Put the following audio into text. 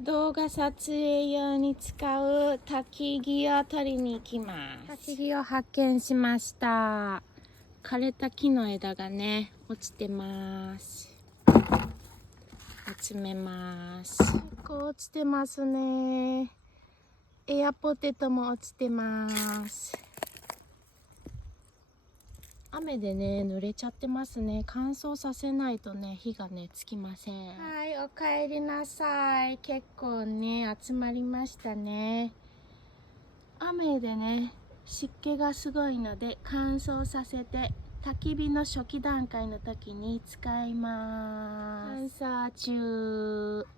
動画撮影用に使う焚き木を取りに行きます。焚き木を発見しました。枯れた木の枝がね、落ちてます。集めます。結構落ちてますね。エアポテトも落ちてます。雨でね、濡れちゃってますね。乾燥させないとね、火がね、つきません。はい、おかえりなさい。結構ね、集まりましたね。雨でね、湿気がすごいので、乾燥させて、焚き火の初期段階の時に使います。乾燥中。